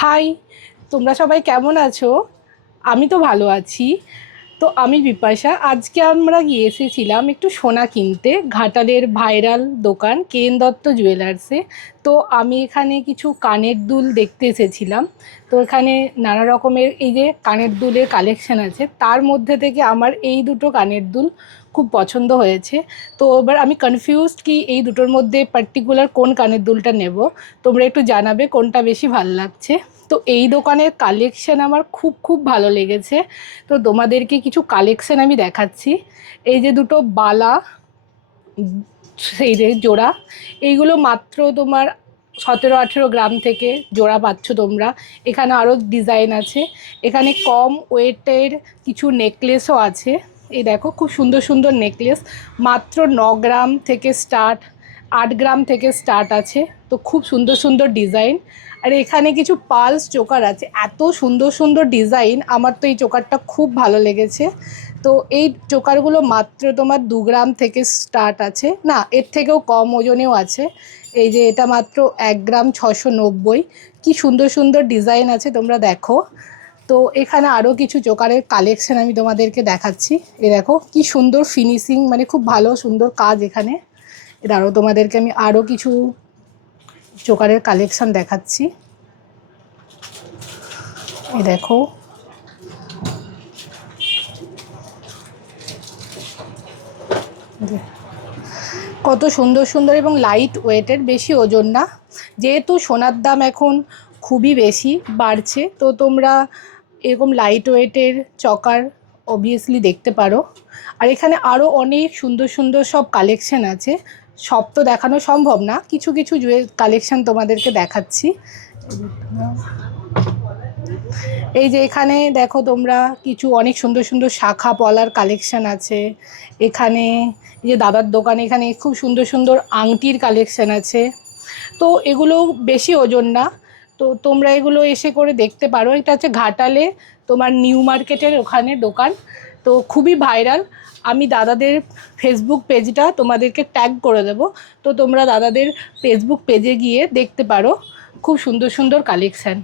High, তোমরা সবাই কেমন আছো? আমি তো ভালো আছি। তো আমি বিপাশা। আজকে আমরা গিয়ে এসেছিলাম একটু সোনা কিনতে ঘাটালের ভাইরাল দোকান কেএন দত্ত জুয়েলার্সে। তো আমি এখানে কিছু কানের দুল দেখতে এসেছিলাম। তো এখানে নানা রকমের এই যে কানের দুলের কালেকশান আছে, তার মধ্যে থেকে আমার এই দুটো কানের দুল খুব পছন্দ হয়েছে। তো এবার আমি কনফিউজড কি এই দুটোর মধ্যে পার্টিকুলার কোন কানের দুলটা নেব। তোমরা একটু জানাবে কোনটা বেশি ভালো লাগছে। তো এই দোকানের কালেকশান আমার খুব খুব ভালো লেগেছে। তো তোমাদেরকে কিছু কালেকশান আমি দেখাচ্ছি। এই যে দুটো বালা, সেই যে জোড়া, এইগুলো মাত্র তোমার 17-18 গ্রাম থেকে জোড়া পাচ্ছ তোমরা। এখানে আরও ডিজাইন আছে। এখানে কম ওয়েটের কিছু নেকলেসও আছে। এই দেখো খুব সুন্দর সুন্দর নেকলেস, মাত্র 9 গ্রাম থেকে স্টার্ট, 8 গ্রাম থেকে স্টার্ট আছে। তো খুব সুন্দর সুন্দর ডিজাইন। আর এখানে কিছু পালস চোকার আছে, এত সুন্দর সুন্দর ডিজাইন, আমার তো এই চোকারটা খুব ভালো লেগেছে। তো এই চোকারগুলো মাত্র তোমার 2 গ্রাম থেকে স্টার্ট আছে, না এর থেকেও কম ওজনেও আছে। এই যে এটা মাত্র 1 গ্রাম 690। কি সুন্দর সুন্দর ডিজাইন আছে, তোমরা দেখো। তো এখানে আরও কিছু চোকারের কালেকশন আমি তোমাদেরকে দেখাচ্ছি। এ দেখো কি সুন্দর ফিনিশিং, মানে খুব ভালো সুন্দর কাজ এখানে। এটা আরও তোমাদেরকে আমি আরও কিছু চোকারের কালেকশন দেখাচ্ছি। এ দেখো, কত সুন্দর সুন্দর এবং লাইট ওয়েটের, বেশি ওজন না। যেহেতু সোনার দাম এখন খুবই বেশি বাড়ছে, তো তোমরা এরকম লাইট ওয়েটের চকার অবভিয়াসলি দেখতে পারো। আর এখানে আরও অনেক সুন্দর সুন্দর সব কালেকশন আছে, সব তো দেখানো সম্ভব না, কিছু কিছু কালেকশন তোমাদেরকে দেখাচ্ছি। এই যে এখানে দেখো তোমরা কিছু অনেক সুন্দর সুন্দর শাখা পলার কালেকশন আছে। এখানে এই যে দাদার দোকানে এখানে খুব সুন্দর সুন্দর আংটির কালেকশন আছে। তো এগুলো বেশি ওজন না, তো তোমরা এগুলো এসে করে দেখতে পারো। এটা হচ্ছে ঘাটালে তোমার নিউ মার্কেটের ওখানে দোকান। তো খুবই ভাইরাল। আমি দাদাদের ফেসবুক পেজটা তোমাদেরকে ট্যাগ করে দেব, তো তোমরা দাদাদের ফেসবুক পেজে গিয়ে দেখতে পারো। খুব সুন্দর সুন্দর কালেকশান।